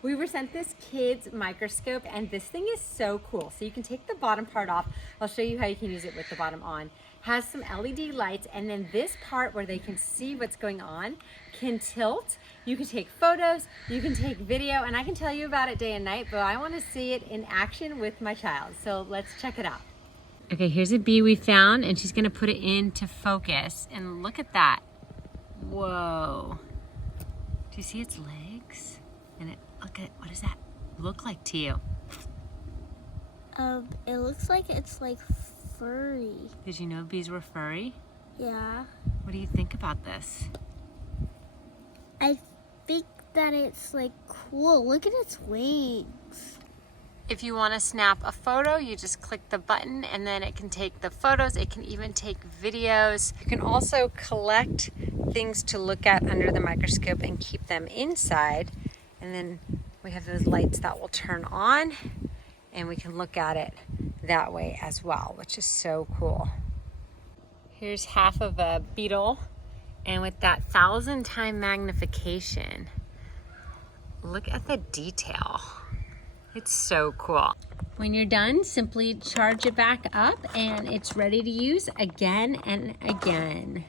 We were sent this kids microscope, and this thing is so cool. So you can take the bottom part off. I'll show you how you can use it with the bottom on. Has some LED lights, and then this part where they can see what's going on can tilt. You can take photos, you can take video, and I can tell you about it day and night, but I want to see it in action with my child. So let's check it out. Okay, here's a bee we found, and she's gonna put it into focus, and look at that. Whoa. Do you see its legs? And look at, what does that look like to you? It looks like it's like furry. Did you know bees were furry? Yeah. What do you think about this? I think that it's like cool. Look at its wings. If you want to snap a photo, you just click the button and then it can take the photos. It can even take videos. You can also collect things to look at under the microscope and keep them inside. And then we have those lights that will turn on and we can look at it that way as well, which is so cool. Here's half of a beetle, and with that 1,000-time magnification, look at the detail. It's so cool. When you're done, simply charge it back up and it's ready to use again and again.